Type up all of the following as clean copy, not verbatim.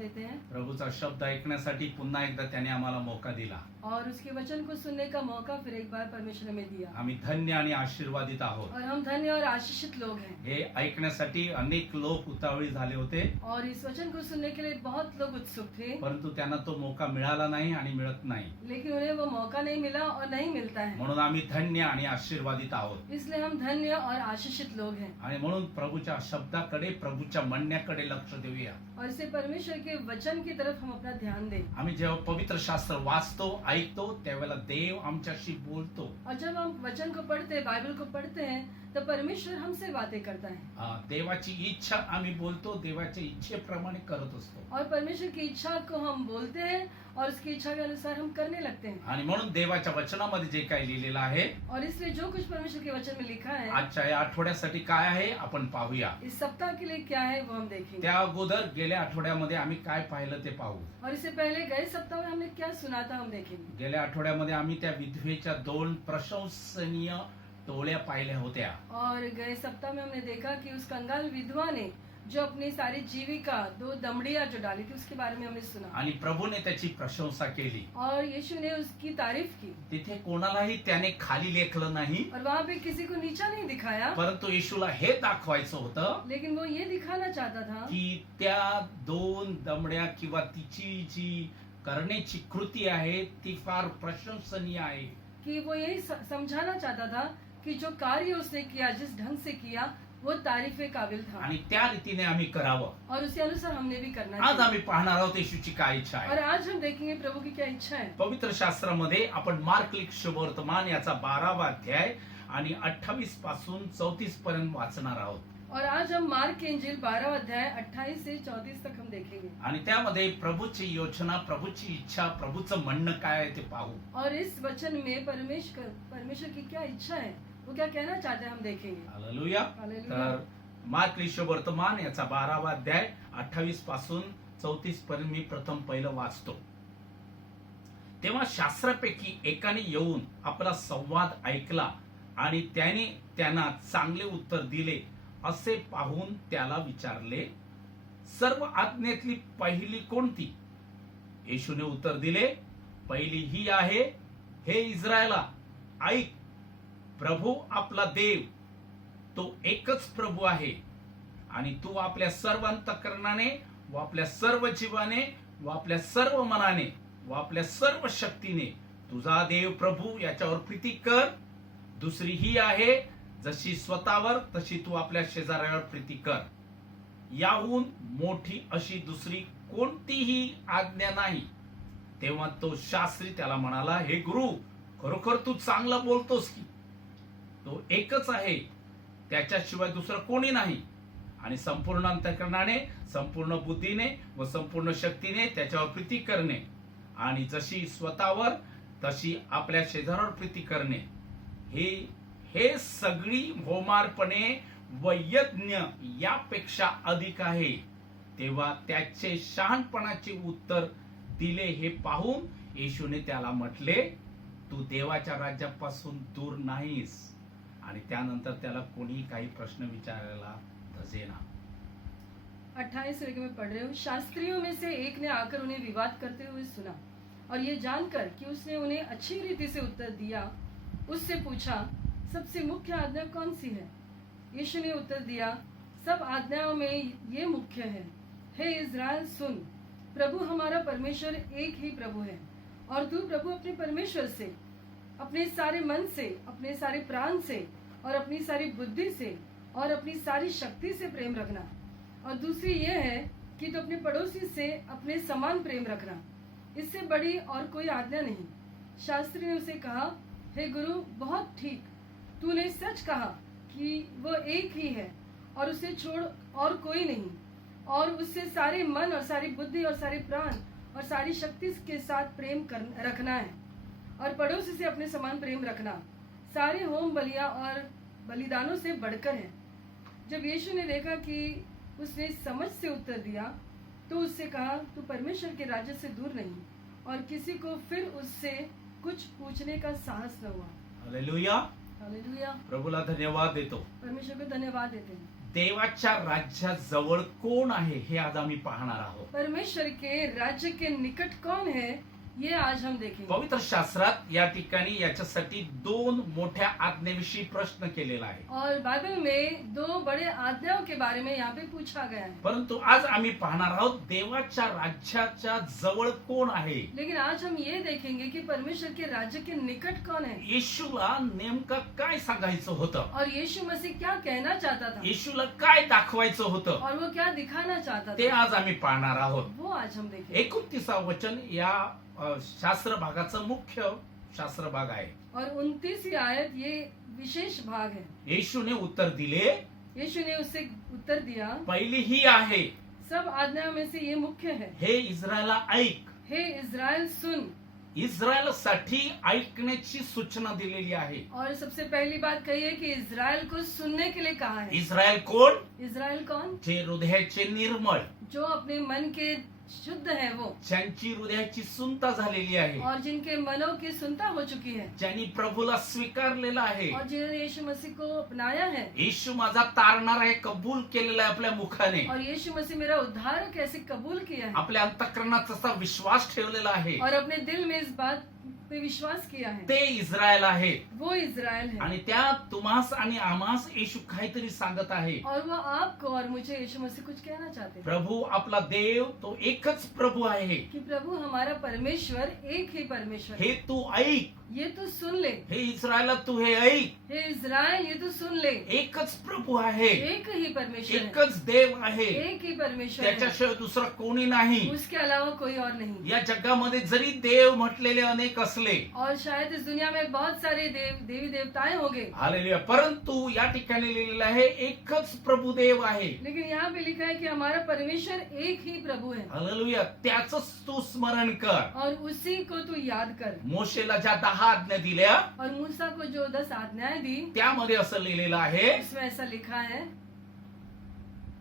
देते हैं प्रभूचा शब्द ऐकण्यासाठी पुन्हा एकदा त्याने आम्हाला मौका दिला. और उसके वचन को सुनने का मौका फिर एक बार परमेश्वर ने हमें दिया आम्ही धन्य आणि आशीर्वादित आहोत. और हम धन्य और आशीषित लोग हैं. हे ऐकण्यासाठी अनेक लोक उतावळी झाले होते, और इस वचन को सुनने के लिए बहुत लोग उत्सुक थे, परंतु त्यांना तो मौका मिळाला नाही आणि मिळत नाही. लेकिन उन्हें वो मौका नहीं मिला और नहीं मिलता है. म्हणून आम्ही धन्य आणि आशीर्वादित आहोत. इसलिए हम धन्य और आशीषित लोग हैं. आणि म्हणून प्रभूच्या शब्दाकडे, प्रभूच्या म्हणण्याकडे लक्ष देऊया. और इसे परमेश्वर के वचन की तरफ हम अपना ध्यान दें. आम्ही जेव्हा पवित्र शास्त्र वाचतो, ऐकतो, त्यावेळेला देव आमच्याशी बोलतो. और जब हम वचन को पढ़ते हैं, बाइबल को पढ़ते हैं, तो परमेश्वर हमसे बातें करता है. देवाची इच्छा आम्ही बोलतो, देवाच्या इच्छेप्रमाणे करत असतो. और परमेश्वर की इच्छा को हम बोलते हैं और उसकी इच्छा के अनुसार हम करने लगते हैं. आणि म्हणून देवाच्या वचनामध्ये जे काही लिहिलेलं आहे, और इसलिए जो कुछ परमेश्वर के वचन में लिखा है, आजच्या या आठवड्यासाठी काय आहे आपण पाहूया. इस सप्ताह के लिए क्या है वो हम देखेंगे. त्या अगोदर गेल्या आठवड्यामध्ये आम्ही काय पाहिलं ते पाहू. और इससे पहले गए सप्ताह में हमने क्या सुना था हम देखेंगे. गेल्या आठवड्यामध्ये आम्ही त्या विधवेच्या 2 प्रशंसनीय टोळ्या पाहिल्या होत्या. और गए सप्ताह में हमने देखा कि उस कंगाल विधवा ने जो अपनी सारी जीविका 2 दमड़ियां जो डाली थी उसके बारे में हमने सुना. आणि प्रभूने त्याची प्रशंसा केली. और यीशु ने उसकी तारीफ की. तिथे कोणालाही त्याने खाली लेखलं नाही, और वहाँ पे किसी को नीचा नहीं दिखाया, परंतु येशूला हे दाखवायचं होतं लेकिन वो ये दिखाना चाहता था की त्या 2 दमड्या किंवा तिची जी करण्याची कृती आहे ती फार प्रशंसनीय आहे. कि वो यही समझाना चाहता था कि जो कार्य उसने किया, जिस ढंग से किया, वो तारीफे काबिल था. आणि त्या रीतीने आम्ही करावं. और उसी अनुसार हमने भी करना आज चाहिए. आम्ही पाहणार आहोत येशूची काय इच्छा और आहे. आज हम देखेंगे प्रभु की क्या इच्छा है. पवित्र शास्त्रामध्ये आपण मार्क लिखित शुभवर्तमान याचा 12वा अध्याय आणि 28 पासून 34 पर्यंत वाचणार आहोत. और आज हम मार्क के इंजील 12 अध्याय 28 से 34 तक हम देखेंगे. आणि त्यामध्ये प्रभूची योजना, प्रभूची इच्छा, प्रभूचं म्हणणं काय आहे ते पाहू. और इस वचन में परमेश्वर की क्या इच्छा है, वो क्या कहना चाहते हैं हम देखेंगे. हालेलुया. हालेलुया. तर मार्क लिखित शुभवर्तमान याचा 12वा अध्याय 28 पासून 34 पर्यंत मी प्रथम पहिलं वाचतो. तेव्हा शास्त्रापैकी एकाने येऊन आपला संवाद ऐकला आणि त्याने त्यांना चांगले उत्तर दिले असे पाहून त्याला विचारले, सर्व आज्ञेतली पहिली कोणती? येशूने उत्तर दिले, पहिली ही आहे, हे इस्रायला ऐक, प्रभू आपला देव तो एकच प्रभू आहे आणि तू आपल्या सर्व अंतःकरणाने व आपल्या सर्व जीवाने व आपल्या सर्व मनाने व आपल्या सर्व शक्तीने तुझा देव प्रभू याच्यावर प्रीती कर. दुसरी ही आहे, जशी स्वतःवर तशी तू आपल्या शेजाऱ्यावर प्रीती कर. याहून मोठी अशी दुसरी कोणतीही आज्ञा नाही. तेव्हा तो शास्त्री त्याला म्हणाला, हे गुरु, खरोखर तू चांगलं बोलतोस की. तो एकच आहे, त्याच्याशिवाय दुसरं कोणी नाही आणि संपूर्ण अंतःकरणाने, संपूर्ण बुद्धीने व संपूर्ण शक्तीने त्याच्यावर प्रीती करणे आणि जशी स्वतःवर तशी आपल्या शेजाऱ्यावर प्रीती करणे हे सगळी होमार्पणे व यज्ञ यापेक्षा अधिक आहे. तेव्हा त्याचे शहाणपणाचे उत्तर दिले हे पाहून येशूने त्याला म्हटले, तू देवाच्या राज्यापासून दूर नाहीस. आणि त्यानंतर त्याला कोणी काही प्रश्न विचारायला धजेना. 28 से मैं पढ़ रही हूँ. शास्त्रियों में से एक ने आकर उन्हें विवाद करते हुए सुना और ये जानकर कि उसने उन्हें अच्छी रीति से उत्तर दिया, उससे पूछा, सबसे मुख्य आज्ञा कौन सी है? यीशु ने उत्तर दिया, सब आज्ञाओं में ये मुख्य है, हे इज़राइल सुन, प्रभु हमारा परमेश्वर एक ही प्रभु है और तू प्रभु अपने परमेश्वर से, अपने सारे मन से, अपने सारे प्राण से और अपनी सारी बुद्धि से और अपनी सारी शक्ति से प्रेम रखना. और दूसरी यह है कि तू अपने पड़ोसी से अपने समान प्रेम रखना. इससे बड़ी और कोई आज्ञा नहीं. शास्त्री ने उसे कहा, हे गुरु, बहुत ठीक, तूने सच कहा कि वो एक ही है और उसे छोड़ और कोई नहीं, और उससे सारे मन और सारी बुद्धि और सारे प्राण और सारी शक्ति के साथ प्रेम रखना है और पड़ोसी से अपने समान प्रेम रखना सारे होम बलियां और बलिदानों से बढ़कर है. जब यीशु ने देखा कि उसने समझ से उत्तर दिया तो उससे कहा, तू परमेश्वर के राज्य से दूर नहीं, और किसी को फिर उससे कुछ पूछने का साहस न हुआ. हालेलुया. हालेलुया. प्रभूला धन्यवाद देतो. परमेश्वर को धन्यवाद देते हैं. देवाच्या राज्याजवळ कोण आहे हे आज आम्ही पाहणार आहोत. परमेश्वर के राज्य के निकट कौन है ये आज हम देखेंगे. पवित्र शास्त्रात या ठिकाणी याच्यासाठी दोन मोठ्या आज्ञेविषयी प्रश्न केलेला आहे. और बाइबल में दो बड़े आज्ञाओं के बारे में यहाँ पे पूछा गया है. परंतु आज आम्ही पाहणार आहोत देवाच्या राज्याच्या जवळ कोण आहे. लेकिन आज हम ये देखेंगे कि परमेश्वर के राज्य के निकट कौन है येशूला नेमकं काय सांगायचं होतं, और यीशु मसीह क्या कहना चाहता था येशूला काय दाखवायचं होतं, और वो क्या दिखाना चाहता ते था, आज आम्ही पाहणार आहोत. वो आज हम देखेंगे. 29 वचन या शास्त्र भागाचा मुख्य शास्त्र भाग आहे. और 29वीं आयत ये विशेष भाग है. येशूने उत्तर दिले, यीशु ने उससे उत्तर दिया, पहिली ही आहे, सब आज्ञाओं में से ये मुख्य है, हे इस्रायला ऐक. हे इज़राइल सुन. इस्रायलसाठी ऐकण्याची सूचना दिलेली आहे. और सबसे पहली बात कही है कि इज़राइल को सुनने के लिए कहा है. इस्रायल कोण? इज़राइल कौन? जे हृदयाचे निर्मळ, जो अपने मन के शुद्ध है वो, ज्यांची हृदयाची सुनता झालेली आहे, और जिनके मनों की सुनता हो चुकी है, ज्यांनी प्रभूला स्वीकारलेला आहे. और जिन्होंने यीशु मसीह को अपनाया है. येशू माझा तारणार आहे, कबूल केलेला आहे आपल्या मुखाने, और यीशु मसीह मेरा उद्धारक ऐसे कबूल किया है, आपल्या अंतःकरणात असा विश्वास ठेवलेला आहे. और अपने दिल में इस बात पे विश्वास किया है, ते इस्रायल आहे. वो इज़राइल है. आणि त्या तुम्हास आणि आम्हास येशू काहीतरी सांगत आहे. और वो आपको और मुझे यीशु मसीह कुछ कहना चाहते हैं प्रभू आपला देव तो एकच प्रभू आहे, कि प्रभु हमारा परमेश्वर एक ही परमेश्वर हे है. तू ऐक. ये तू सुन ले. हे इस्रायला तू हे ऐक. हे इज़राइल ये तू सुन ले. एकच प्रभू आहे, एक ही परमेश्वर है, एकच देव आहे, एक ही परमेश्वर है, त्याच्याशिवाय दुसरा कोणी नाही. उसके अलावा कोई और नहीं. या जगामध्ये जरी देव म्हटलेले अनेक असले, और शायद इस दुनिया में बहुत सारे देवी देवताएं होंगे, हालेलुया, परंतु या ठिकाणी लिहिलेलं आहे एकच प्रभू देव आहे. लेकिन यहाँ पे लिखा है कि हमारा परमेश्वर एक ही प्रभु है, हालेलुया, त्याचंच तू स्मरण कर. और उसी को तू याद कर. मोशेला ज्या 10 आज्ञा दिल्या और मूसा को जो 10 आज्ञाएं दी, त्यामध्ये असं लिहिलेलं आहे, उसमें ऐसा लिखा है,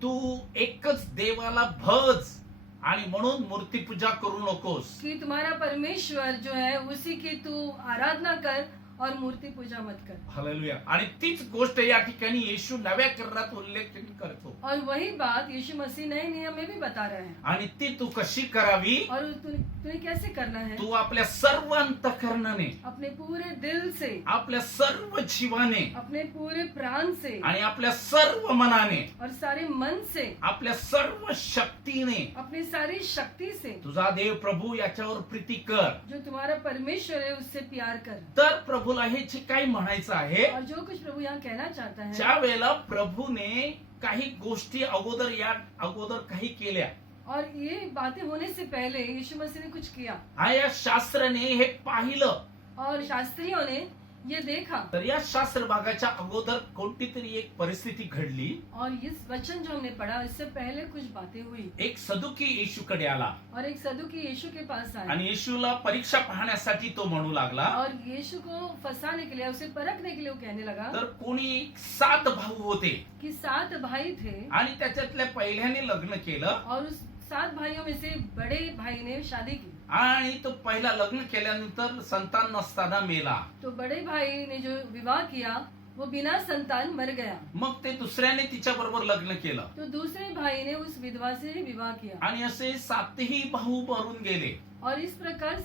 तू एकच देवाला भज आणि म्हणून मूर्तिपूजा करू नकोस. कि तुम्हारा परमेश्वर जो है उसी की तू आराधना कर और मूर्ति पूजा मत कर. हालेलुया. आणि तीच गोष्ट या ठिकाणी येशू नव्या करारात उल्लेख करतो. और वही बात यीशु मसीह नए नियम में भी बता रहे हैं. आणि ती तू कशी करावी? और तुम्हें कैसे करना है? तू आपल्या सर्व अंतःकरणाने, अपने पूरे दिल से, आपल्या सर्व जीवाने, अपने पूरे प्राण से, आणि आपल्या सर्व मनाने, और सारे मन से, आपल्या सर्व शक्तीने अपनी सारी शक्ति से तुझा देव प्रभू याच्यावर प्रीती कर. जो तुम्हारा परमेश्वर है उससे प्यार कर. तर प्रभूला हे जे काही म्हणायचं आहे, और जो कुछ प्रभु यहाँ कहना चाहता है, ज्या वेळेला प्रभूने काही गोष्टी अगोदर काही केल्या, और ये बातें होने से पहले यीशु मसीह ने कुछ किया, या शास्त्राने हे पाहिलं, और शास्त्रियों ने ये देखा. तर या शास्त्र भागाच्या अगोदर कोणती तरी एक परिस्थिती घडली. और इस वचन जो हमने पढ़ा इससे पहले कुछ बातें हुई. एक सदुकी येशूकडे आला और एक सदुकी यीशु के पास आया, आणि येशूला परीक्षा पाहण्यासाठी तो म्हणू लागला. और यीशु को फंसाने के लिए, उसे परखने के लिए वो कहने लगा तर कोणी 7 भाऊ होते कि 7 भाई थे, आणि त्याच्यातल्या पहिल्याने लग्न केलं, और उस 7 भाइयों में से बड़े भाई ने शादी की. आणि तो पहिला लग्न केल्यानंतर संतान नसताना मेला. तो बड़े भाई ने जो विवाह किया वो बिना संतान मर गया. मग ते दुसऱ्याने तिच्या बरोबर लग्न केलं, तो दूसरे भाई ने उस विधवा से विवाह किया. आणि असे 7ही भाऊ मरून गेले. और इस प्रकार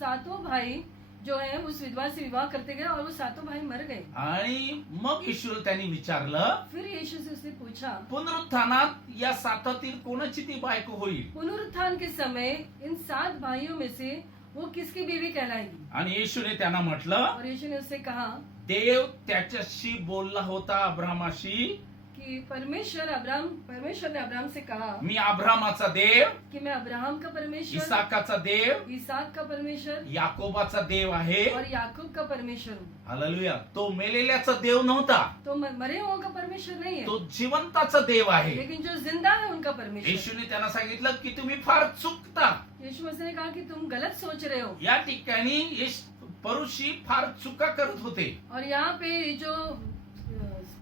सातों भाई जो है उस विधवा से विवाह करते गए, और वो 7 भाई मर गए. आणि मग येशूला त्यांनी विचारलं, फिर यीशु से उसने पूछा, पुनरुत्थानात या 7 कोणाची ती बायको होईल? पुनरुत्थान के समय इन 7 भाइयों में से वो किसकी बीवी कहलाएगी? आणि येशूने त्यांना म्हटलं, और यीशु ने उससे कहा देव त्याच्याशी बोलला होता अब्रामाशी, कि परमेश्वर ने अब्राहम से कहा मी अब्रामाचा देव, कि मैं अब्राहम का परमेश्वर, इसाकाचा देव, इसहाक का परमेश्वर, याकोबाचा देव आहे. और याकूब का परमेश्वर हूँ. हालेलुया. तो मेलेल्याचा देव नव्हता, तो मरे हुओं का परमेश्वर नहीं है, तो जिवंताचा देव आहे. लेकिन जो जिंदा है उनका परमेश्वर. येशूने त्यांना सांगितलं की तुम्ही फार चुकता. यीशु मसीह ने कहा कि तुम गलत सोच रहे हो. या ठिकाणी परुषी फार चुका करत होते. और यहाँ पे जो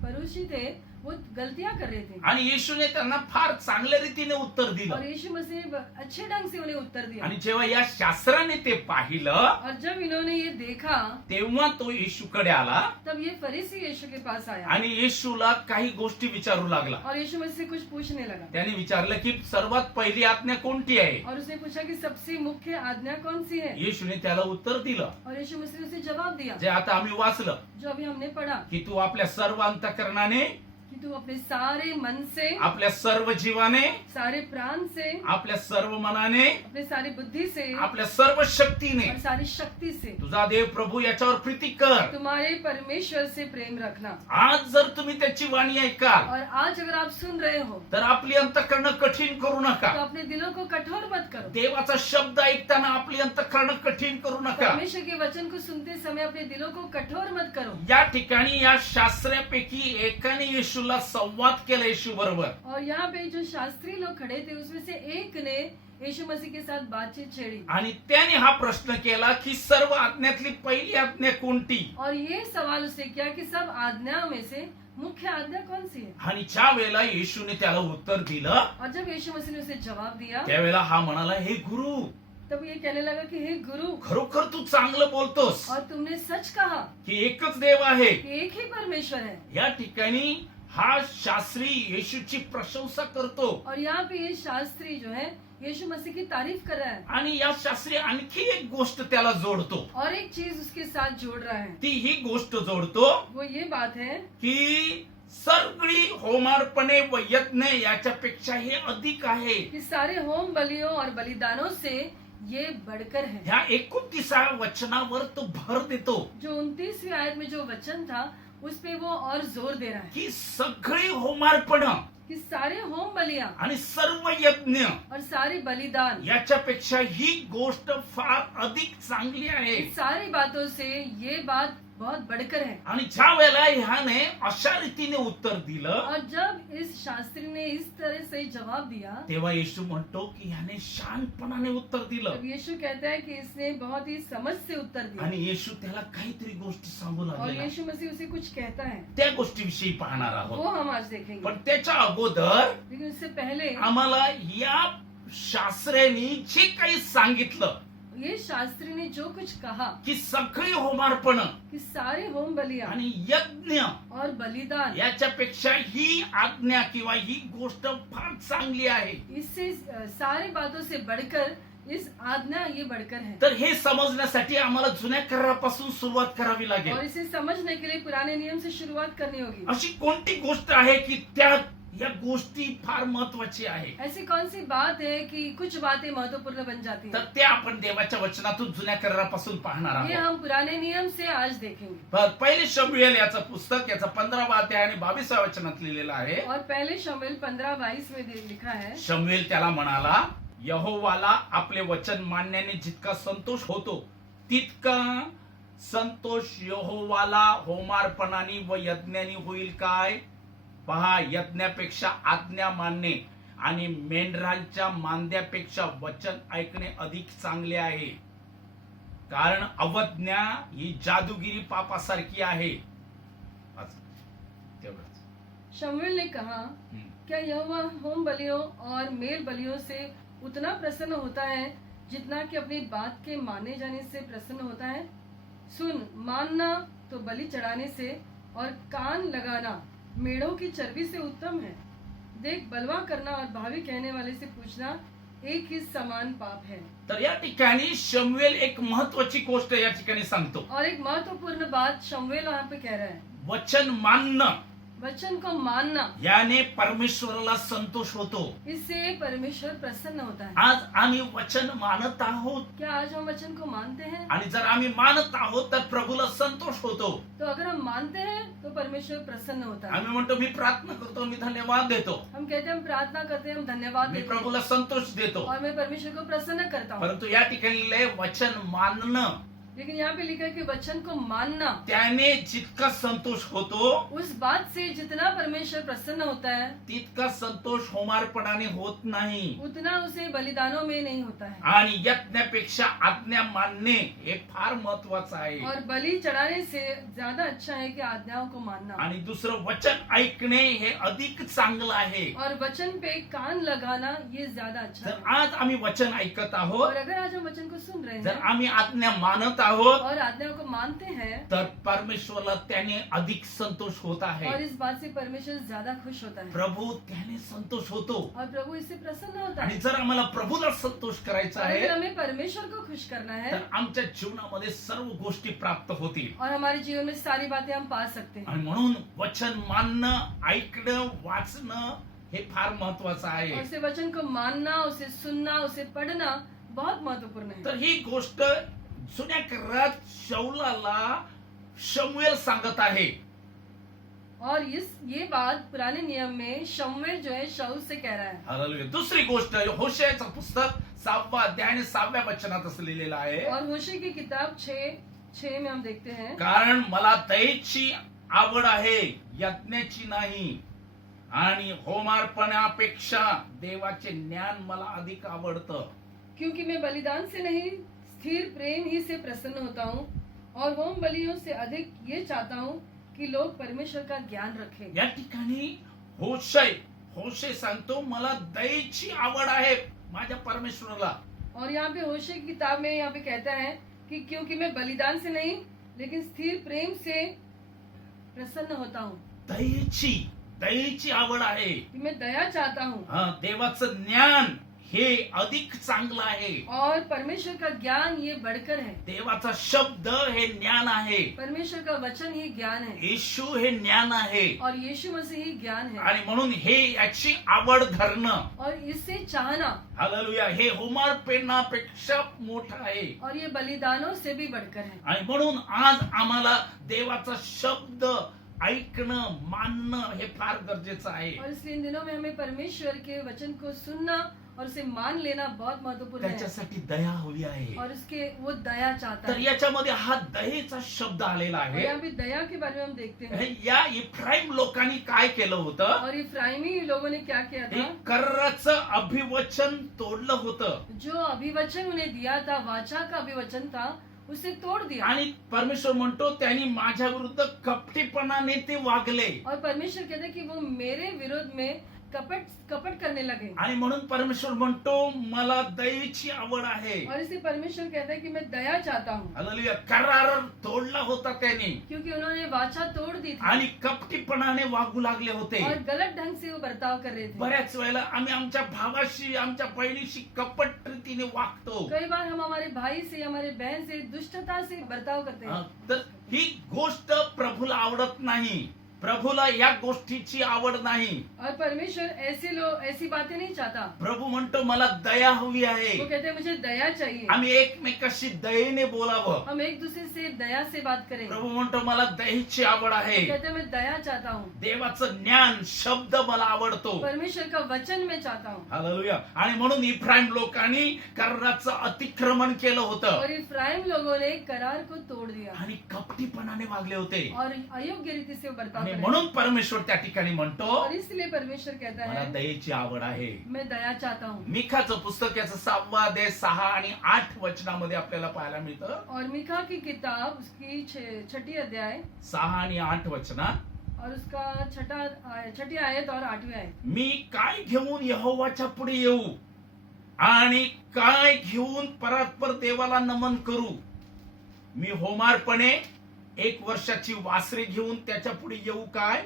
परुषी थे वो गलतियां कर रहे थे आणि येशूने त्यांना फार चांगल्या रीतीने उत्तर और दिलं. यीशु मसीह अच्छे ढंग से उन्हें उत्तर दिया. आणि जेव्हा या शास्त्राने ते पाहिलं और जब इन्होंने ये देखा तेव्हा तो येशूकडे आला तब ये फरीसी यीशु के पास आया आणि येशूला काही गोष्टी विचारू लागला. और यीशु मसीह से कुछ पूछने लगा त्याने विचारलं की सर्वात पहिली आज्ञा कोणती आहे. और उसने पूछा कि सबसे मुख्य आज्ञा कौन सी है येशूने त्याला उत्तर दिलं और यीशु मसीह ने उसे जवाब दिया जे आता आम्ही वाचलं जो अभी हमने पढ़ा की तू आपल्या सर्व अंतःकरणाने, कि तू अपने सारे मन से, आपल्या सर्व जीवाने, सारे प्राण से, आपल्या सर्व मनाने, अपने सारी बुद्धि से आपल्या सर्व शक्तीने और सारी शक्ति से तुझा देव प्रभू याच्यावर प्रीती कर. तुम्हारे परमेश्वर से प्रेम रखना. आज जर तुम्ही त्याची वाणी ऐकाल और आज अगर आप सुन रहे हो तर आपली अंतःकरणं कठीण करू नका. तो अपने दिलों को कठोर मत करो. देवाचा शब्द ऐकताना आपली अंतःकरणं कठीण करू नका. परमेश्वर के वचन को सुनते समय अपने दिलों को कठोर मत करो. या ठिकाणी या शास्त्रापैकी एकाने येशूला संवाद केला येशू बरोबर. और यहाँ पे जो शास्त्री लोग खड़े थे उसमें से एक ने यीशु मसीह के साथ बातचीत छेड़ी आणि त्याने हा प्रश्न केला की सर्व आज्ञातली पहिली आज्ञा कोणती. और ये सवाल उसने किया कि सब आज्ञाओं में से मुख्य आज्ञा कौन सी है. आणि ज्या वेळेला येशूने त्याला उत्तर दिलं और जब यीशु मसीह ने उसे जवाब दिया त्यावेळेला हा म्हणाला, हे गुरु, तब ये कहने लगा कि हे गुरु, खरोखर तू चांगलं बोलतोस और तुमने सच कहा की एकच देव आहे. कि एक ही परमेश्वर है. या ठिकाणी हा शास्त्री येशूची प्रशंसा करतो और यहाँ पे ये शास्त्री जो है यीशु मसीह की तारीफ कर रहा है आणि या शास्त्री आणखी एक गोष्ट त्याला जोडतो. और एक चीज उसके साथ जोड़ रहा है. ती ही गोष्ट जोडतो वो ये बात है की सगळी होमार्पणे व यज्ञ याच्यापेक्षा हे अधिक आहे. कि सारे होम बलियों और बलिदानों से ये बढ़कर है. ह्या 29व्या वचनावर तो भर देतो जो 29वीं आयत में जो वचन था उस पे वो और जोर दे रहा है की सगळी होमार्पण कि सारे होम बलियां आणि सर्व यज्ञ और सारे बलिदान याच्यापेक्षा ही गोष्ट फार अधिक चांगली आहे. इन सारी बातों से ये बात बहुत बढ़कर है. आणि ज्या वेळेला ह्याने अशा रीतीने उत्तर दिलं और जब इस शास्त्री ने इस तरह से जवाब दिया तेव्हा येशू म्हणतो की ह्याने शांतपणाने उत्तर दिलं. तब यीशु कहता है कि इसने बहुत ही समझ से उत्तर दिया. आणि येशू त्याला काहीतरी गोष्टी सांगू और लागला. यीशु मसीह उसे कुछ कहता है त्या गोष्टीविषयी पाहणार आहोत. वो हम आज देखेंगे. पण त्याच्या अगोदर लेकिन उससे पहले आम्हाला या शास्त्रांनी जे काही सांगितलं ये शास्त्री ने जो कुछ कहा की सगळी होमार्पण कि सारे होम बलियां आणि यज्ञ और बलिदान याच्यापेक्षा ही आज्ञा किंवा ही गोष्ट फार चांगली आहे. इससे सारी बातों से बढ़कर इस आज्ञा ये बढ़कर है. तर हे समजण्यासाठी आम्हाला जुन्या करारापासून सुरुवात करावी और लागेल. इसे समझने के लिए पुराने नियम से शुरुआत करनी होगी. अशी कोणती गोष्ट आहे की त्या या गोष्टी फार महत्वाची आहे. ऐसी कौन सी बात है कि कुछ बातें महत्वपूर्ण बन जाती तर हैं. ते आपण देवाच्या वचनातून जुन्या करारापासून पाहणार ये आहोत. हम पुराने नियम से आज देखेंगे. पहिले शमूएल याचं पुस्तक याचा 15वा अध्याय आणि 22व्या वचनात लिहिलेलं आहे. और पहले शमूएल 15:22 में लिखा है शमूएल त्याला म्हणाला, यहोवाला आपले वचन मानण्याने जितका संतोष होतो तितका संतोष यहोवाला होमार्पणाने व यज्ञाने होईल काय. पहा, यज्ञापेक्षा आज्ञा मानणे आणि मेंढरांच्या मांद्यापेक्षा वचन ऐकणे अधिक चांगले आहे, कारण अवज्ञा ही जादूगिरी पापासारखी आहे. तेवढंच. शमूएल ने कहा, क्या यहोवा होम बलियों और मेल बलियों से उतना प्रसन्न होता है जितना कि अपनी बात के माने जाने से प्रसन्न होता है. सुन, मानना तो बलि चढ़ाने से और कान लगाना मेढ़ों की चर्बी से उत्तम है. देख, बलवा करना और भावी कहने वाले से पूछना एक ही समान पाप है. तर या ठिकाणी शमूएल एक महत्वाची गोष्ट या ठिकाणी सांगतो. और एक महत्वपूर्ण बात शमूएल यहाँ पे कह रहा है. वचन मानणं वचन को मानना, याने परमेश्वराला संतोष होतो. इससे परमेश्वर प्रसन्न होता है. आज आम्ही वचन मानत आहोत क्या आज हम वचन को मानते हैं? आणि जर आम्ही मानत आहोत तर प्रभूला संतोष होतो. तो अगर हम मानते हैं तो परमेश्वर प्रसन्न होता है. आम्ही म्हणतो मी प्रार्थना करतो, मी धन्यवाद देतो, हम कहते हैं हम प्रार्थना करते हैं, हम धन्यवाद मी देते हैं प्रभूला संतोष देतो. और मैं परमेश्वर को प्रसन्न करता हूँ. परंतु या ठिकाणी लिहिलंय वचन मानणं लेकिन यहाँ पे लिखा है कि वचन को मानना, त्याने जितका संतोष होतो उस बात से जितना परमेश्वर प्रसन्न होता है तितका संतोष होमारपणाने होत नाही. उतना उसे बलिदानों में नहीं होता है. आणि यज्ञापेक्षा आज्ञा मानणे हे फार महत्वाचं आहे. और बलि चढ़ाने से ज्यादा अच्छा है कि आज्ञाओं को मानना. आणि दुसरं वचन ऐकणे हे अधिक चांगलं आहे. और वचन पे कान लगाना ये ज्यादा अच्छा जर है. आज आम्ही वचन ऐकत आहोत, और अगर आज हम वचन को सुन रहे जर हैं आम्ही आज्ञा मानत आहोत, और आज्ञाओं को मानते हैं, तर परमेश्वरला त्याने अधिक संतोष होत आहे. और इस बात से परमेश्वर ज्यादा खुश होता है प्रभू त्याने संतोष होतो. और प्रभु इससे प्रसन्न होता आणि है. जर आम्हाला प्रभूला संतोष करायचा और आहे, अगर हमें परमेश्वर को खुश करना है तर आमच्या जीवनामध्ये सर्व गोष्टी प्राप्त होतील. और हमारे जीवन में सारी बातें हम पा सकते हैं. आणि म्हणून वचन मानणं, ऐकणं, वाचणं हे फार महत्वाचं और आहे. उसे वचन को मानना, उसे सुनना, उसे पढ़ना बहुत महत्वपूर्ण है. तर ही गोष्ट जुन्या करारात शौलाला शमूएल सांगत आहे. और ये बात पुराने नियम में शमूएल जो है शाऊल से कह रहा है. हालेलुया. दुसरी गोष्ट होशेयाचं पुस्तक 6वा अध्याय आणि 6व्या वचनात असं लिहिलेलं आहे. और होशे की किताब 6 में हम देखते हैं, कारण मला दयेची आवड आहे, यज्ञाची नाही, आणि होमार्पणापेक्षा देवाचे ज्ञान मला अधिक आवडतं. क्योंकि मैं बलिदान से नहीं स्थिर प्रेम ही से प्रसन्न होता हूँ और होम बलियों से अधिक ये चाहता हूँ कि लोग परमेश्वर का ज्ञान रखें. या ठिकाणी होशे सांगतो, मला दयेची आवड आहे माझ्या परमेश्वराला. और यहाँ पे होशे की किताब में यहाँ पे कहता है कि क्योंकि मैं बलिदान से नहीं लेकिन स्थिर प्रेम से प्रसन्न होता हूँ. दयेची आवड आहे. कि मैं दया चाहता हूँ देवाचं ज्ञान हे अधिक चांगलं आहे. और परमेश्वर का ज्ञान ये बढ़कर है. देवाचा शब्द हे ज्ञान आहे. परमेश्वर का वचन ही ज्ञान है येशू हे ज्ञान आहे. और यीशु मसीह ही ज्ञान है. आणि म्हणून हे याची आवड धरणं, और इससे चाहना, हालेलुया, हे होमार्पणापेक्षा मोठं आहे. और ये बलिदानों से भी बढ़कर है. आणि म्हणून आज आम्हाला देवाचा शब्द ऐकणं, मानणं हे फार गरजेचं आहे. और इसलिए इन दिनों में हमें परमेश्वर के वचन को सुनना और उसे मान लेना बहुत महत्वपूर्ण है. त्याच्यासाठी दया हवी आहे. और उसके वो दया चाहता तर है. याच्यामध्ये हा दयेचा शब्द आलेला और आहे. यहाँ पे दया के बारे में हम देखते हैं. या इफ्राईम लोकांनी काय केलं होतं? और इफ्राइमी लोगों ने क्या किया हे था? कर्राचं अभिवचन तोडलं होतं. जो अभिवचन उन्हें दिया था, वाचा का अभिवचन था, उसे तोड़ दिया. आणि परमेश्वर म्हणतो त्यांनी माझ्या विरुद्ध कपटीपणाने ते वागले. और परमेश्वर कहते हैं कि वो मेरे विरोध में कपट करने लगे. आणि म्हणून परमेश्वर म्हणतो मला दयेची आवड आहे. और इसे परमेश्वर कहता है कि मैं दया चाहता हूँ. हालेलुया. करार तोडला होता त्यांनी क्योंकि उन्होंने वाचा तोड़ दी थी आणि कपटीपणाने वागू लागले होते. और गलत ढंग से वो बर्ताव कर रहे थे. बऱ्याच वेळेला आम्ही आमच्या भावाशी, आमच्या बहिणीशी कपट रीतीने वागतो. कई बार हम हमारे भाई से, हमारे बहन से दुष्टता से बर्ताव करते हैं. तर ही गोष्ट प्रभूला आवडत नाही. प्रभूला या गोष्टीची आवड नाही. और परमेश्वर ऐसी बातें नहीं चाहता. प्रभू म्हणतो मला दया हवी आहे. वो कहते हैं मुझे दया चाहिए. आम्ही एकमेकाशी दयेने बोलावं. हम एक दूसरे से दया से बात करें. प्रभू म्हणतो मला दयेची आवड आहे. कहते हैं मैं दया चाहता हूँ. देवाचं ज्ञान, शब्द मला आवडतो. परमेश्वर का वचन मैं चाहता हूँ. हालेलुया. आणि म्हणून इफ्राईम लोकांनी कराराचं अतिक्रमण केलं होतं और इफ्राइम लोगों ने करार को तोड़ दिया आणि कपटीपणाने वागले होते. और अयोग्य रीति से बर्ताव आणि कर म्हणून परमेश्वर त्या ठिकाणी म्हणतो और इसलिए परमेश्वर कहता मला है दयेची आवड आहे. मैं दया चाहता हूँ. मिखाचं पुस्तक याचं 6वा अध्याय 6 आणि 8 वचनामध्ये आपल्याला पाहायला मिळतं. और मिका की किताब उसकी 6ठी अध्याय 6 आणि 8 वचनात और उसका 6ठी आयत और 8वीं आयत. मी काय घेऊन यहोवाच्या पुढे येऊ आणि काय घेऊन परात्पर देवाला नमन करू? मी होमार्पणे 1 वर्षाची वासरे घेऊन त्याच्या पुढे येऊ काय?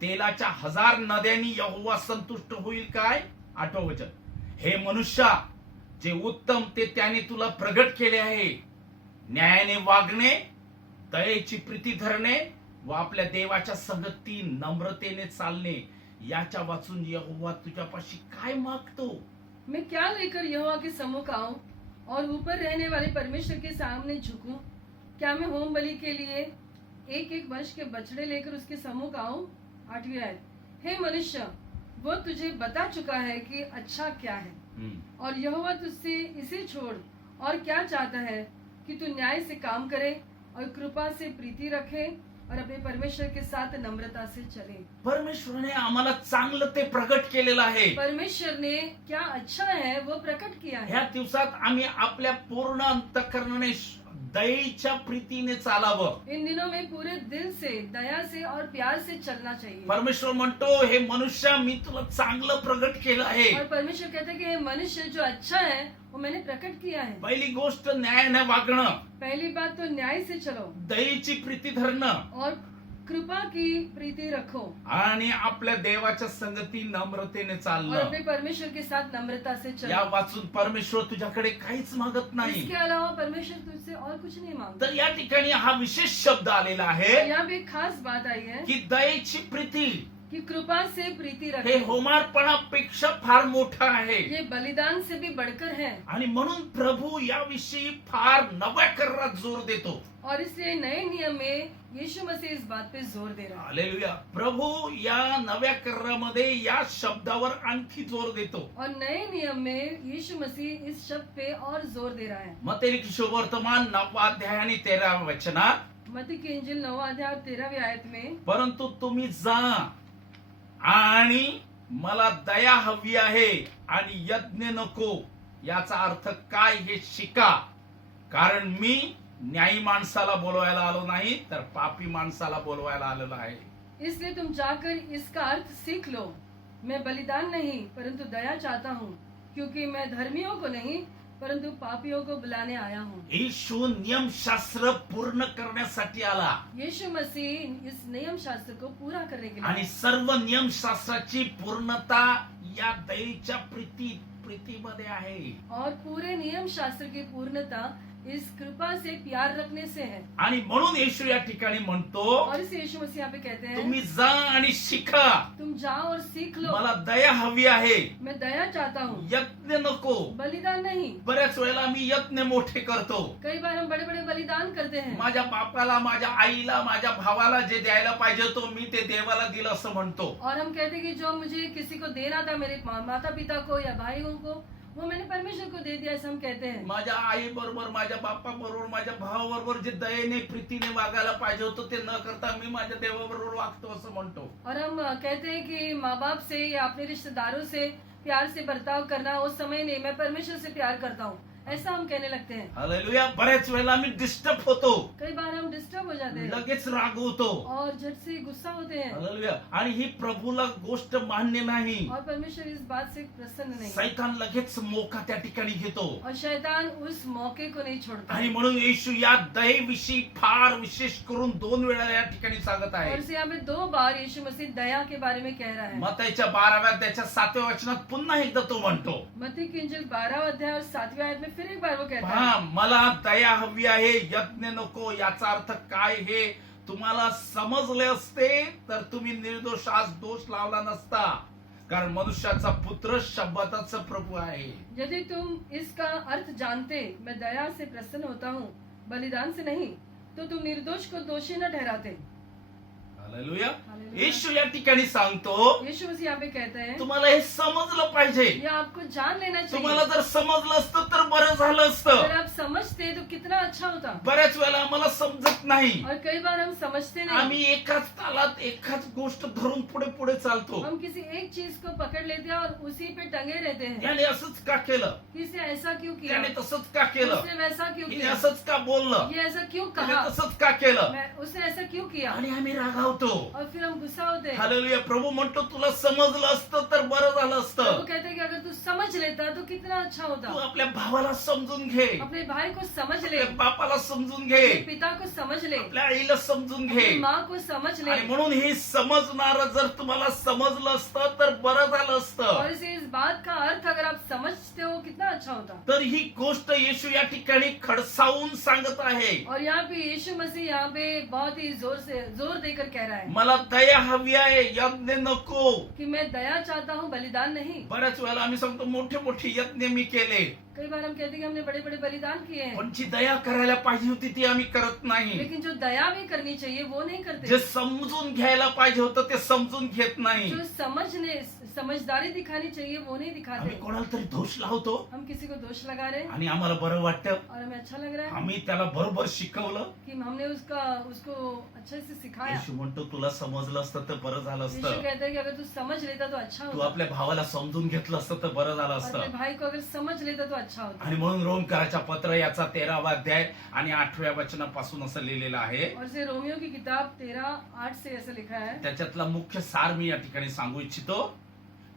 तेलाच्या 1000 नद्यांनी यहोवा संतुष्ट होईल काय? 8वं वचन. हे मनुष्या, जे उत्तम ते त्याने तुला प्रगट केले आहे. न्यायाने वागणे, दयेची प्रीती धरणे व आपल्या देवाच्या संगती नम्रतेने चालणे, याच्या वाचून यहोवा तुझ्यापाशी काय मागतो? मैं क्या लेकर यहोवा के सम्मुख आऊं और ऊपर रहने वाले परमेश्वर के सामने झुकूं? क्या मैं होम बलि के लिए 1-1 वर्ष के बछड़े लेकर उसके सम्मुख आऊं? 8वीं आयत. हे मनुष्य, वो तुझे बता चुका है कि अच्छा क्या है और यहोवा तुझसे इसे छोड़ और क्या चाहता है कि तू न्याय से काम करे और कृपा से प्रीति रखे और अपने परमेश्वर के साथ नम्रता से चले। परमेश्वराने आम्हाला चांगलं ते प्रगट केलेलं आहे. परमेश्वर ने क्या अच्छा है वो प्रकट किया है। ह्या दिवसात आम्ही आपल्या पूर्ण अंतःकरणाने दयेच्या प्रीतीने चालावं. इन दिनों में पूरे दिल से, दया से और प्यार से चलना चाहिए। परमेश्वर म्हणतो, हे मनुष्य मी तुला चांगलं प्रगट केलं आहे. और परमेश्वर कहते हैं कि ये मनुष्य जो अच्छा है वो मैंने प्रकट किया है। पहिली गोष्ट न्यायाने वागणं, पहली बात तो न्याय से चलो दयेची प्रीती धरणं और कृपा की प्रीति रखो आणि आपल्या देवाच्या संगती नम्रतेने और चालणं. अपने परमेश्वर के साथ नम्रता से या चलो। वाचून परमेश्वर तुझ्याकडे काहीच मागत नाही. इसके अलावा परमेश्वर तुझसे और कुछ नहीं मांगता। तर या ठिकाणी हा विशेष शब्द आलेला आहे यहाँ भी एक खास बात आई है की दयेची प्रीती कि कृपा से प्रीति हे रखो। होमार्पणापेक्षा फार मोठं आहे. ये बलिदान से भी बढ़कर है आणि म्हणून प्रभू याविषयी फार नव्या करारात जोर देतो. और इसलिए नए नियम में यीशु मसीह इस बात पे जोर दे रहा है। हालेलुया. प्रभु या नव्या करारामध्ये या शब्दावर आणखी जोर देतो. और नए नियम में यीशु मसीह इस शब्द पे और जोर दे रहा है। मत्ती लिखित शुभवर्तमान 9 अध्याय आणि 13 वचनात, मत्ती की इंजिल 9 अध्याय 13वीं आयत में, परंतु तुम्ही जा आणि मला दया हवी आहे आणि यज्ञ नको, याचा अर्थ काय हे शिका, कारण मी न्यायी माणसाला बोलवायला आलो नाही तर पापी माणसाला बोलवायला आलेलो आहे. इसलिए तुम जाकर इसका अर्थ सीख लो। मैं बलिदान नहीं परंतु दया चाहता हूँ, क्योंकि मैं धर्मियों को नहीं परंतु पापियों को बुलाने आया हूँ। येशू नियमशास्त्र पूर्ण करण्यासाठी आला यीशु मसीह इस नियम शास्त्र को पूरा करने के आणि लिए सर्व नियमशास्त्राची पूर्णता या दयेच्या प्रीतीमध्ये आहे. और पूरे नियम शास्त्र की पूर्णता इस कृपा से प्यार रखने से है। आणि म्हणून येशू या ठिकाणी म्हणतो, और इसे यीशु मसीह यहाँ पे कहते हैं, तुम्ही जा आणि शिका, तुम जाओ और सीख लो। मला दया हवी आहे, मैं दया चाहता हूँ, यज्ञ नको. बलिदान नहीं। बऱ्याच वेळेला मी यज्ञ मोठे करतो. कई बार हम बड़े बड़े बलिदान करते हैं। माझ्या बापाला, माझ्या आईला, माझ्या भावाला जे द्यायला पाहिजे तो मी ते देवाला दिलं असं म्हणतो. और हम कहते हैं कि जो मुझे किसी को देना था, मेरे माता पिता को या भाइयों को, वो मैंने परमेश्वर को दे दिया, ऐसा हम कहते हैं। माझ्या आई बरोबर, माझ्या बापा बरोबर, माझ्या भावाबरोबर जे दयेने प्रीतीने वागायला पाहिजे होतं ते न करता मी माझ्या देवाबरोबर वागतो असं म्हणतो. और हम कहते हैं कि माँ बाप से या अपने रिश्तेदारों से प्यार से बर्ताव करना उस समय नहीं, मैं परमेश्वर से प्यार करता हूँ, ऐसा हम कहने लगते हैं। हालेलुया. बऱ्याच वेळेला मी डिस्टर्ब होतो, कई बार हम डिस्टर्ब हो जाते हैं लगेच रागवतो. और झट से गुस्सा होते हैं हालेलुया. आणि ही प्रभूला गोष्ट मान्य नाही. और परमेश्वर इस बात से प्रसन्न नहीं, सैतान लगेच मोका त्या ठिकाणी घेतो. और शैतान उस मौके को नहीं छोड़ता। आणि म्हणून येशू या दयेविषयी फार विशेष करून 2 वेळा या ठिकाणी सांगत आहे. और इसे यहाँ पे 2 बार यीशु मसीह दया के बारे में कह रहा है। मत्तीच्या 12व्या त्याच्या 7व्या वचनात पुन्हा एकदा तो म्हणतो, मत्ती की इंजिल 12 अध्याय और 7वीं आयत में फिर एक बार वो कहता है, पहा मला दया हवी आहे, यज्ञ नको. याचा अर्थ काय हे तुम्हाला समजले असते तर तुम्ही निर्दोष आज दोष लावला नसता, कारण मनुष्याचा पुत्र शब्दाचा प्रभू आहे. यदि तुम इसका अर्थ जानते, मैं दया से प्रसन्न होता हूँ बलिदान से नहीं, तो तुम निर्दोष को दोषी न ठहराते। हालेलुया. हालेलुया. येशू या ठिकाणी सांगतो, यीशु मसीह यहाँ पे कहते हैं, तुम्हाला हे समजलं पाहिजे. ये आपको जान लेना तुम्हाला चाहिए। जर समजलं असतं तर बरं झालं अगर असतं. आप समझते तो कितना अच्छा होता। बऱ्याच वेळेला आम्हाला समजत नाही. और कई बार हम समझते आम्ही नहीं, एकाच तालात एकाच गोष्ट धरून पुढे पुढे चालतो. हम किसी एक चीज को पकड़ लेते हैं और उसी पे टंगे रहते हैं। त्याने असंच का केलं, किसी ऐसा क्यों किया, त्याने तसंच का केलं, उसने वैसा क्यों हिने किया, असंच का बोललं, ये ऐसा क्यों त्याने कहा, तसंच का केलं, उसने ऐसा क्यों किया, आणि आम्ही रागावतो. और फिर हम गुस्सा होते हैं। हालेलुया. प्रभू म्हणतो तुला समजलं असतं तर बरं झालं वो असतं. कहते हैं कि अगर तू समझ लेता तो कितना अच्छा तू होता। आपल्या भावाला समजून घे, अपने भाई को समझ ले, आपल्या बापाला समजून घे, अपने पिता को समझ ले, आपल्या आईला समजून घे. अपनी माँ को समझ ले। आणि म्हणून हे समजणार जर तुम्हाला समजलं असतं तर बरं झालं और असतं. इसे इस बात का अर्थ अगर आप समझते हो कितना अच्छा होता। तर ही गोष्ट येशू या ठिकाणी खडसावून सांगत आहे. और यहाँ पे यीशु मसीह यहाँ पे बहुत ही जोर देकर कह रहा है मला दया हवी आहे, यज्ञ नको. कि मैं दया चाहता हूँ बलिदान नहीं। बऱ्याच वेळेला आम्ही सांगतो मोठे मोठे यज्ञ मी केले, कई बार हम कहते हैं कि हमने बड़े बड़े बलिदान किए हैं, पण जी दया करायला पाहिजे होती ती आम्ही करत नाही. लेकिन जो दया भी करनी चाहिए वो नहीं जे करते। समजून घ्यायला पाहिजे होतं ते समजून घेत नाही. जो समझदारी दिखानी चाहिए वो नहीं आम्ही दिखाते। कोणाला तरी दोष लावतो हम किसी को दोष लगा रहे हैं आणि आम्हाला बरं वाटतं. और हमें अच्छा लग रहा है आम्ही त्याला बरोबर शिकवलं. कि हमने उसको अच्छे से सिखाया। येशू म्हणतो तुला समजलं असतं तर बरं झालं यीशु असतं. कहता है कि अगर तू समझ लेता तो अच्छा तू होता, आपल्या भावाला समजून घेतलं असतं तर बरं झालं और अपने असतं. भाई को अगर समझ लेता तो अच्छा होता। आणि म्हणून रोमकराच्या पत्र याचा 13वा अध्याय आणि 8व्या वचनापासून असं लिहिलेलं आहे. और से रोमियो की किताब 13:8 से ऐसा लिखा है। त्याच्यातला मुख्य सार मी या ठिकाणी सांगू इच्छितो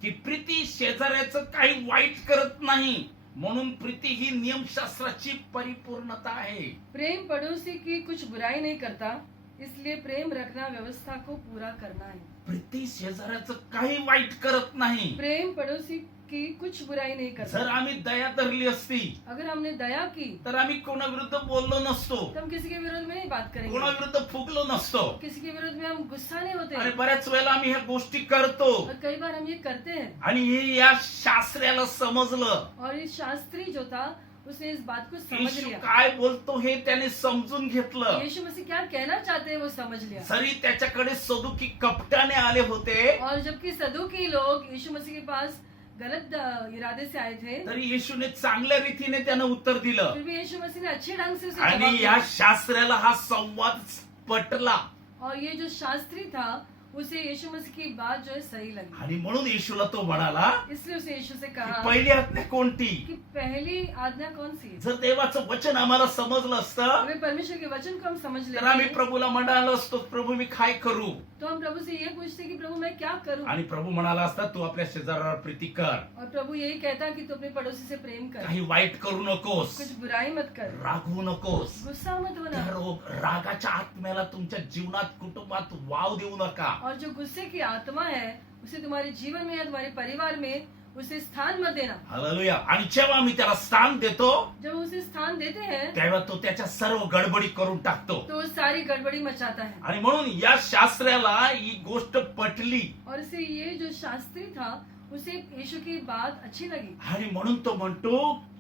की प्रीती शेजाऱ्याचं काही वाईट करत नाही, म्हणून प्रीती ही नियमशास्त्राची परिपूर्णता आहे. प्रेम पड़ोसी की कुछ बुराई नहीं करता, इसलिए प्रेम रखना व्यवस्था को पूरा करना है। प्रीती शेजाऱ्याचं काही वाईट करत नाही. प्रेम पड़ोसी की कुछ बुराई नहीं जर करता। आम्ही दया धरली असती अगर हमने दया की तर आम्ही कोणाविरुद्ध बोललो नसतो, तो हम किसी के विरोध में नहीं बात करेंगे, कोणाविरुद्ध फुगलो नसतो. किसी के विरोध में हम गुस्सा नहीं होते। आणि बऱ्याच वेळेला आम्ही ह्या गोष्टी करतो. और कई बार हम ये करते हैं। आणि हे या शास्त्र्याला समजलं. और ये शास्त्री जो था उसने इस बात को समझ येशू लिया। काय बोलतो हे त्याने समजून घेतलं. यीशु मसीह क्या कहना चाहते हैं वो समझ लिया। जरी त्याच्याकडे सदुकी कपटाने आले होते और जबकि सदुकी लोग यीशु मसीह के पास गलत इरादे से आए थे, तरी येशूने चांगल्या रीतीने त्यानं उत्तर दिलं. फिर भी यीशु मसीह ने अच्छे ढंग से उसे आणि जवाब या दिया। शास्त्र्याला हा संवाद पटला. और ये जो शास्त्री था उसे यीशु मसीह की बात जो है सही लगी, आणि म्हणून येशूला तो म्हणाला इसलिए उसे यीशु से की कहा पहिली आज्ञा कोणती. कि पहली आज्ञा कौन सी है। जर देवाचं वचन आम्हाला समजलं असतं अगर परमेश्वर के वचन को हम समझ तर आम्ही लेते प्रभूला म्हणालो असतो प्रभू मी काय करू. तो हम प्रभु से ये पूछते कि प्रभु मैं क्या करूं। आणि प्रभू म्हणाला असता तू आपल्या शेजाऱ्यावर प्रीती कर, और प्रभु यही कहता कि तू अपने पड़ोसी से प्रेम कर, काही वाईट करू नकोस, कुछ बुराई मत कर, रागवू नकोस. गुस्सा मत त्या होना, रागाच्या आत्म्याला तुमच्या जीवनात कुटुंबात वाव देऊ नका. और जो गुस्से की आत्मा है उसे तुम्हारे जीवन में या तुम्हारे परिवार में उसे स्थान मत देना। हालेलुया. आणि जेव्हा आम्ही त्याला स्थान देतो जब उसे स्थान देते हैं तेव्हा तो त्याच्या सर्व गडबडी करून टाकतो. तो वो सारी गड़बड़ी मचाता है। आणि म्हणून या शास्त्र्याला ही गोष्ट पटली. और इसे ये जो शास्त्री था उसे यीशु की बात अच्छी लगी, आणि म्हणून तो म्हणतो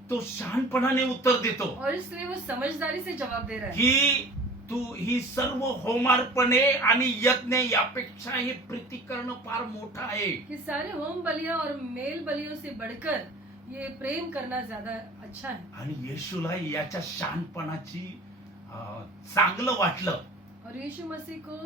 तो शहाणपणाने उत्तर देतो और इसलिए वो समझदारी से जवाब दे रहा है की तू ही सर्व होमार्पणे आणि यज्ञ यापेक्षा हे प्रीती करणं फार मोठं आहे. कि सारे होम बलियां और मेल बलियों से बढ़कर ये प्रेम करना ज्यादा अच्छा है। आणि येशूला याच्या शहाणपणाची चांगलं वाटलं. और यीशु मसीह को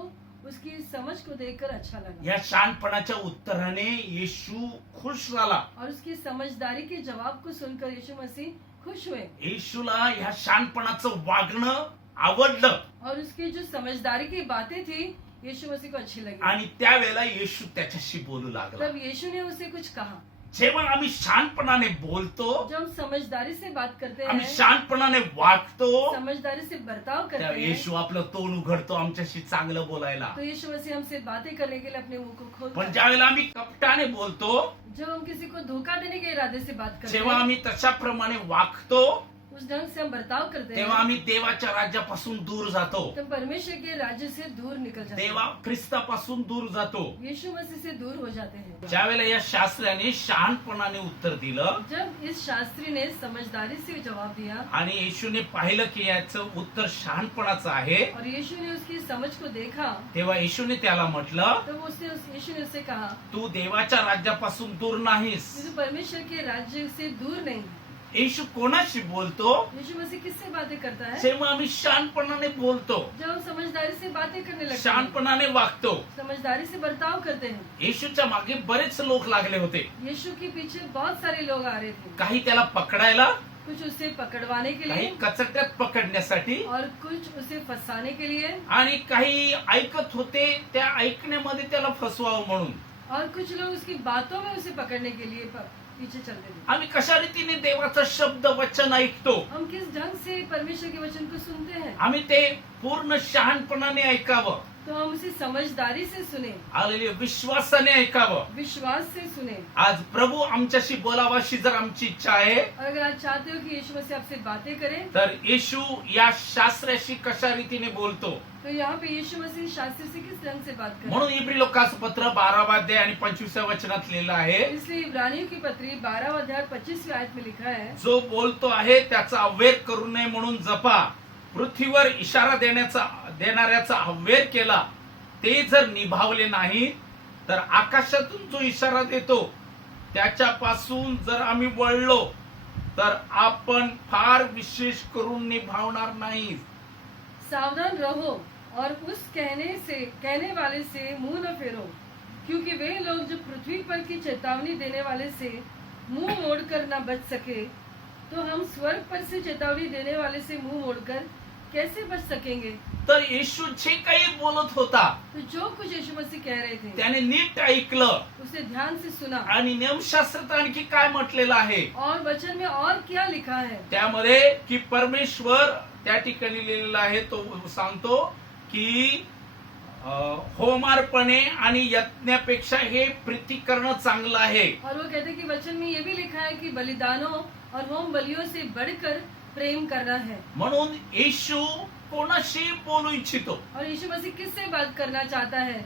उसकी समझ को देखकर अच्छा लगा, या शहाणपणाच्या उत्तराने येशू खुश झाला. और उसकी समझदारी के जवाब को सुनकर यीशु मसीह खुश हुए, येशूला या शहाणपणाचं वागणं आवडलं. और उसकी जो समझदारी की बातें थी यीशु मसीह को अच्छी लगी। आणि त्यावेळेला येशू त्याच्याशी बोलू लागला. तब यीशु ने उसे कुछ कहा। जेव्हा आम्ही शहाणपणाने बोलतो, जब हम समझदारी से बात करते आम्ही हैं, शहाणपणाने वागतो, समझदारी से बर्ताव तेव्हा करते हैं, येशू आपलं तोंड उघडतो आमच्याशी चांगलं बोलायला. तो यीशु मसीह हमसे बातें करने के लिए अपने मुंह को खोलता पण है। ज्यावेळेला आम्ही कपटाने बोलतो, जब हम किसी को धोखा देने के इरादे से बात करते जेव्हा हैं, आम्ही तशाप्रमाणे वागतो उस ढंग से हम बर्ताव करते तेव्हा हैं, आम्ही देवाच्या राज्यापासून दूर जातो. तो परमेश्वर के राज्य से दूर निकल जाते देवा हैं, ख्रिस्तापासून दूर जातो. यीशु मसीह से दूर हो जाते हैं। ज्यावेळेला या शास्त्र्याने शहाणपणाने उत्तर दिलं जब इस शास्त्री ने समझदारी से जवाब दिया आणि येशूने पाहिलं की याचं उत्तर शहाणपणाचं आहे, और यीशु ने उसकी समझ को देखा, तेव्हा येशूने त्याला म्हटलं तो यीशु ने उससे कहा तू देवाच्या राज्यापासून दूर नाहीस. कि तू परमेश्वर के राज्य से दूर नहीं। येशू कोणाशी बोलतो. यीशु मसीह किससे बातें करता है? जेव्हा आम्ही शहाणपणाने बोलतो, जब हम समझदारी से बातें करने लगते हैं, शहाणपणाने वागतो. समझदारी से बर्ताव करते हैं। येशूच्या मागे बरेच लोक लागले होते. यीशु के पीछे बहुत सारे लोग आ रहे थे, काही त्याला पकडायला, कुछ उसे पकड़वाने के काही लिए कचकट्यात पकडण्यासाठी, और कुछ उसे फंसाने के लिए, आणि काही ऐकत होते त्या ऐकण्यामध्ये त्याला फसवावं म्हणून. और कुछ लोग उसकी बातों में उसे पकड़ने के लिए पीछे चलते थे। आम्ही कशा रीतीने देवाचं शब्द वचन ऐकतो, हम किस ढंग से परमेश्वर के वचन को सुनते हैं, आम्ही ते पूर्ण शहाणपणाने ऐकावं. तो हम उसे समझदारी से सुने, आलेले विश्वासाने ऐकावं. विश्वास से सुने। आज प्रभू आमच्याशी बोलावा अशी जर आमची इच्छा आहे और अगर आप चाहते हो कि यीशु मसीह आपसे बातें करें, तर येशू या शास्त्राशी कशा रीतीने बोलतो. तो यहाँ पे यीशु मसीह शास्त्री से किस ढंग से बात करें। म्हणून इब्री लोकांचं पत्र 12 अध्याय आणि 25 वचनात लिहिलं आहे, इसलिए इब्रानियों की पत्री 12 अध्याय 25 आयत में लिखा है, जो बोलतो आहे त्याचा अव्यय करू नये म्हणून जपा. पृथ्वीवर इशारा देणाऱ्याचा अव्यय केला ते जर निभावले नाही तर आकाशातून जो इशारा देतो त्याच्यापासून जर आम्ही वळलो तर आपण फार विशेष करून निभावणार नाही. सावधान रहो और उस कहने वाले से मुंह न फेरो, क्योंकि वे लोग जो पृथ्वी पर की चेतावनी देने वाले से मुंह मोड़कर न बच सके, तो हम स्वर्ग पर से चेतावनी देने वाले से मुंह मोड़कर कैसे बच सकेंगे. तर येशू जे काही बोलत होता तो जो कुछ यीशु मसीह कह रहे थे त्याने नीट ऐकलं उसे ध्यान से सुना. आणि नियमशास्त्रात आणखी काय म्हटलेलं आहे और वचन में और क्या लिखा है, त्यामध्ये की परमेश्वर त्या ठिकाणी लिहिलेला आहे. तो सांगतो की होमार्पणे आणि यज्ञापेक्षा हे प्रीती करणं चांगलं आहे. और वो कहते हैं कि वचन में ये भी लिखा है कि बलिदानों और होम बलियों से बढ़कर प्रेम करना है. म्हणून येशू कोणाशी बोलू इच्छितो, और यीशु मसीह किससे बात करना चाहता है,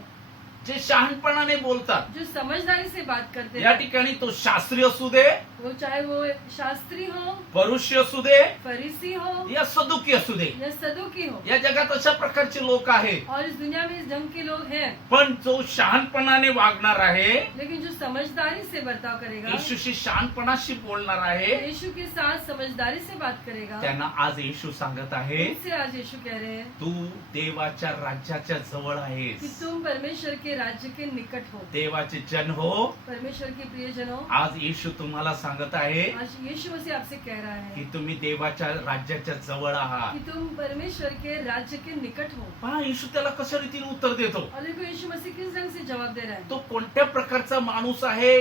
जे शहाणपणाने बोलतात. जो समझदारी से बात करते या हैं. ठिकाणी तो शास्त्री असू दे, वो चाहे वो शास्त्री हो, परुषी असू दे, फरीसी हो या सदुकी असू दे. या सदुकी हो. या जगात अशा प्रकारचे लोक आहेत. और इस दुनिया में इस ढंग के लोग हैं, पण जो शहाणपणाने वागणार आहे, लेकिन जो समझदारी से बर्ताव करेगा, येशूशी शहाणपणाशी बोलणार आहे, यीशु के साथ समझदारी से बात करेगा, त्यांना आज येशू सांगत आहे उनसे आज यीशु कह रहे हैं तू देवाच्या राज्याच्या जवळ कि आहेस. तुम परमेश्वर के राज्य के निकट हो, देवाचे जन हो. परमेश्वर के प्रियजनों. आज येशू तुम्हाला सांगत आहे आज यीशु मसीह आपसे कह रहा की है तुम्ही देवाच्या राज्याच्या जवळ आहात. कि तुम परमेश्वर के राज्य के निकट हो. पहा येशू त्याला कशा रीतीने उत्तर देतो. और देखो यीशु मसीह किस ढंग से जवाब दे रहा है. तो कोणत्या प्रकारचा माणूस आहे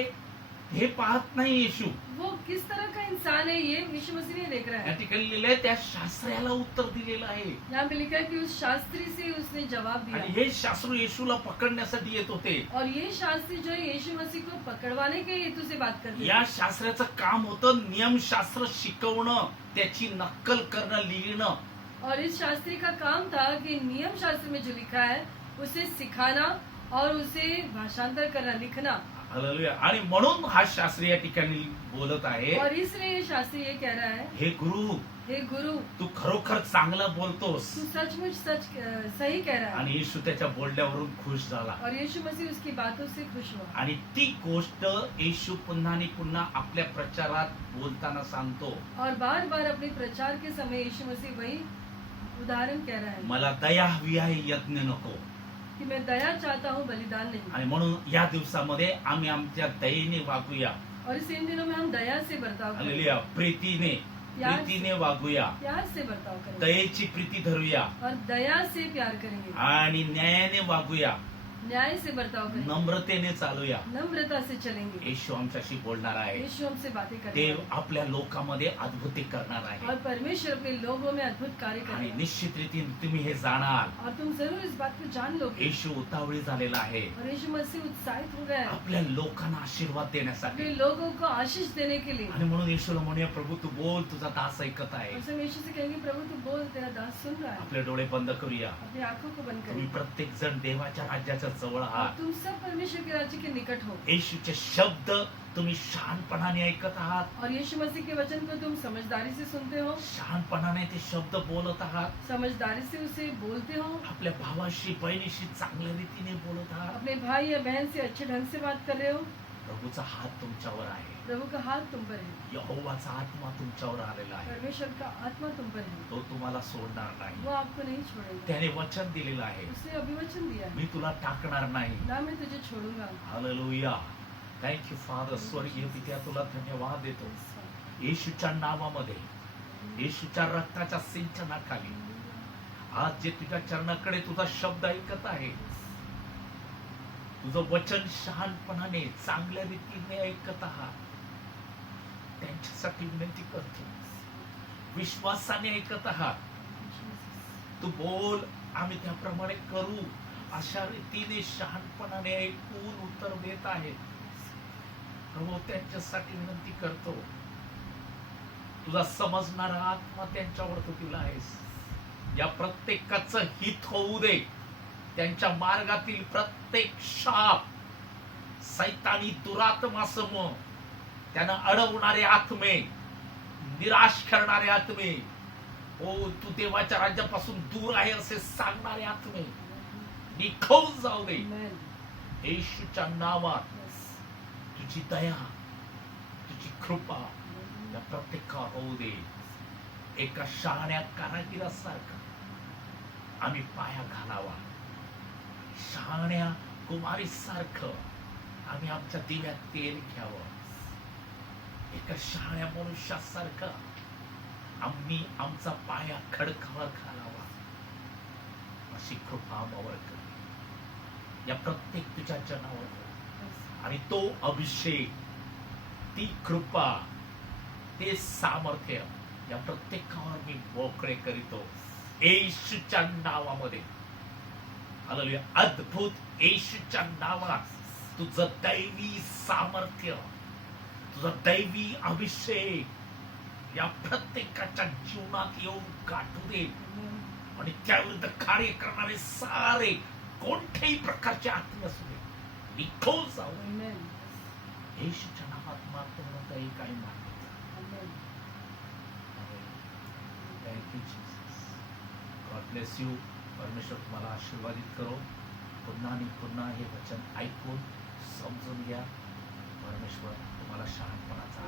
हे पाहत नाही येशू. वो किस तरह का इंसान है ये यीशु मसीह नहीं देख रहा या है. ठिकाणी लिहिलंय त्या शास्त्राला उत्तर दिलेलं आहे. यहाँ पे लिखा है कि उस शास्त्री से उसने जवाब आणि दिया. हे शास्त्र येशूला पकडण्यासाठी येत होते. और ये शास्त्री जो है यीशु मसीह को पकड़वाने के हेतु से बात करते या हैं. शास्त्राचं काम होतं नियमशास्त्र शिकवणं, त्याची नक्कल करणं, लिहिणं. और इस शास्त्री का काम था कि नियम शास्त्र में जो लिखा है उसे सिखाना और उसे भाषांतर करना, लिखना. हालेलुया. आणि म्हणून हा शास्त्री या ठिकाणी बोलत आहे, और इसलिए ये शास्त्री ये कह रहा है, हे गुरु हे गुरु तू खरोखर चांगलं बोलतोस. तू सचमुच सही कह रहा है. आणि येशू त्याच्या बोलण्यावरून खुश झाला. और यीशु मसीह उसकी बातों से खुश हुआ. आणि ती गोष्ट येशू पुन्हा आणि पुन्हा आपल्या प्रचारात बोलताना सांगतो. और बार बार अपने प्रचार के समय यीशु मसीह वही उदाहरण कह रहा है मला दया हवी आहे, यज्ञ नको. कि मैं दया चाहता हूँ, बलिदान नहीं. आणि म्हणून या दिवसामध्ये आम्ही आमच्या दयेने वागूया. और इस इन दिनों में हम दया से बर्ताव करें, हालेलुया. प्रीतीने वागूया. प्यार से बर्ताव करें दयेची प्रीती धरूया और दया से प्यार करेंगे, आणि न्यायाने वागूया. न्याय से बर्ताव करेंगे, नम्रतेने चालूया. नम्रता से चलेंगे. येशू आमच्याशी बोलणार आहे. यीशु हमसे बातें देव करेगा आपल्या लोकांमध्ये अद्भुती करणार आहे. और परमेश्वर अपने लोगों में अद्भुत कार्य आणि करेगा. निश्चित रीतीने तुम्ही हे जाणार. और तुम जरूर इस बात को जान लोगे. येशू उतावळी झालेला आहे और यीशु मसीह उत्साहित हो गया है आपल्या लोकांना आशीर्वाद देण्यासाठी. अपने लोगों को आशीष देने के लिए. आणि म्हणून येशूला म्हणूया, प्रभू तू बोल, तुझा दास ऐकत आहे. और सब यीशु से कहेंगे, प्रभु तू बोल, तेरा दास सुन रहा है. आपले डोळे बंद करूया. अपनी आंखों को बंद तुम्ही करें. प्रत्येक जण देवाच्या राज्याच्या जवळ और आहात. तुम सब परमेश्वर के राज्य के निकट हो. येशूचे शब्द तुम्ही शहाणपणाने ऐकत आहात. और यीशु मसीह के वचन को तुम समझदारी से सुनते हो, शहाणपणाने ते शब्द बोलत आहात. समझदारी से उसे बोलते हो, आपल्या भावाशी बहिणीशी चांगल्या रीतीने बोलत आहात. अपने भाई या बहन से अच्छे ढंग से बात कर रहे हो. प्रभूचा हात तुमच्यावर आहे. प्रभु का हाथ तुम पर है, यहोवाचा आत्मा तुमच्यावर आलेला आहे. परमेश्वर का आत्मा तुम पर है. तो तुम्हाला सोडणार नाही. वो आपको नहीं छोड़ेगा. त्याने वचन दिलेलं आहे, उसने अभिवचन दिया है, मी तुला टाकणार नाही. ना मैं तुझे छोड़ूंगा. हालेलुया. Thank you father. स्वर्गीय पित्या तुला धन्यवाद देतो. येशूच्या नावामध्ये, येशूच्या रक्ताच्या सिंचनाखाली आज जे तुझ्या चरणाकडे तुझा शब्द ऐकत आहे, तुझं वचन शहाणपणाने चांगल्या रीतीने ऐकत आहात, त्यांच्यासाठी विनंती करतो. विश्वासाने ऐकत आहात, तू बोल, आम्ही त्याप्रमाणे करू, अशा रीतीने शहाणपणाने ऐकून उत्तर देत आहेत. प्रभू त्यांच्यासाठी विनंती करतो, तुझा समजणारा आत्मा त्यांच्यावर तू दिला आहेस. या प्रत्येकाचं हित होऊ दे. त्यांच्या मार्गातील प्रत्येक शाप, सैतानी दुरात्मासमोर त्यांना अडवणारे आत्मे, निराश करणारे आत्मे, ओ तू देवाच्या राज्यापासून दूर आहे असे सांगणारे आत्मे निखळून जाऊ दे. Amen. येशूच्या नावात Yes. तुझी दया, तुझी कृपा या प्रत्येकावर होऊ दे. एका शहाण्या कारागिरासारखा आम्ही पाया घालावा. शहाण्या कुमारीसारखं आम्ही आमच्या दिव्यात तेल घ्यावं. एका शहाण्या मनुष्यासारखं आम्ही आमचा पाया खडकावर घालावा. अशी कृपा आम्हावर कर. या प्रत्येक तुझ्या जनावर हो. Yes. आणि तो अभिषेक, ती कृपा, ते सामर्थ्य या प्रत्येकावर मी मोकळे करीतो येशूच्या नावामध्ये. हालेलुया. अद्भुत येशूच्या नावात तुझं दैवी सामर्थ्य, तुझा दैवी अभिषेक या प्रत्येकाच्या जीवनात येऊन गाठू दे. Amen. आणि त्याविरुद्ध कार्य करणारे सारे कोणत्याही प्रकारचे आत्मे असू दे, निघून जाऊ. Amen. येशूच्या नावात मारतो म्हणून काही काही मारतो. Amen. Thank you Jesus. God bless you. परमेश्वर तुम्हाला आशीर्वादित करो. पुन्हा आणि पुन्हा हे वचन ऐकून समजून घ्या. परमेश्वर तुम्हाला शहाणपणाचा